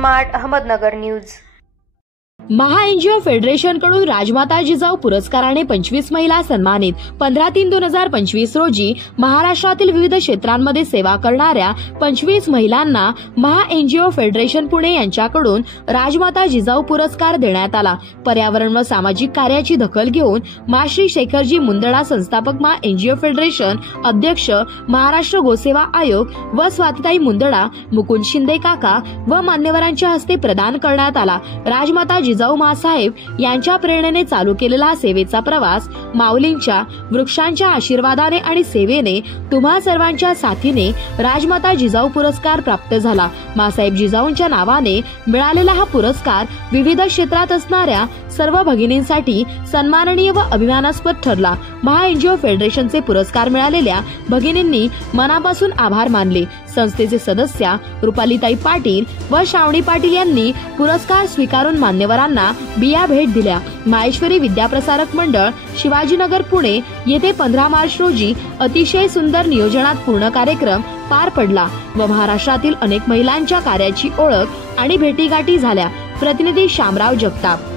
Smart Ahmednagar news. Maha NGO federation कडून राजमाता जिजाऊ पुरस्काराने 25 महिला सन्मानित। 15/3/2025 रोजी महाराष्ट्रातील विविध क्षेत्रांमध्ये सेवा करणाऱ्या 25 महिलांना महा एनजीओ फेडरेशन पुणे यांच्याकडून राजमाता जिजाऊ पुरस्कार देण्यात आला। पर्यावरण व सामाजिक कार्याची दखल घेऊन श्री शेखरजी मुंदडा संस्थापक महा एनजीओ फेडरेशन अध्यक्ष, महाराष्ट्र गोसेवा आयोग व स्वातीताई मुंदडा, मुकुंद शिंदे काका व मान्यवरांच्या हस्ते प्रदान करण्यात आला। राजमाता जिजाऊ मासाहेब यांच्या प्रेरणेने चालू केलेला सेवेचा प्रवास माऊलींच्या वृक्षांच्या आशीर्वादाने आणि सेवेने तुम्हा सर्वांच्या साथीने राजमाता जिजाऊ पुरस्कार प्राप्त झाला। मासाहेब जिजाऊंच्या नावाने मिळालेला हा पुरस्कार विविध क्षेत्रात असणाऱ्या सर्व भगिनींसाठी सन्माननीय व अभिमानास्पद ठरला। महा एनजीओ फेडरेशनचे पुरस्कार मिळालेल्या भगिनींनी मनापासून आभार मानले। संस्थेचे सदस्य रुपालीताई पाटील व श्रावणी पाटील यांनी पुरस्कार स्वीकारून मान्यवरांना बिया भेट दिल्या। माहेश्वरी विद्याप्रसारक मंडळ, शिवाजीनगर, पुणे येथे 15 मार्च रोजी अतिशय सुंदर नियोजनात पूर्ण कार्यक्रम पार पडला व महाराष्ट्रातील अनेक महिलांच्या कार्याची ओळख आणि भेटीगाठी झाल्या। प्रतिनिधी शामराव जगताप।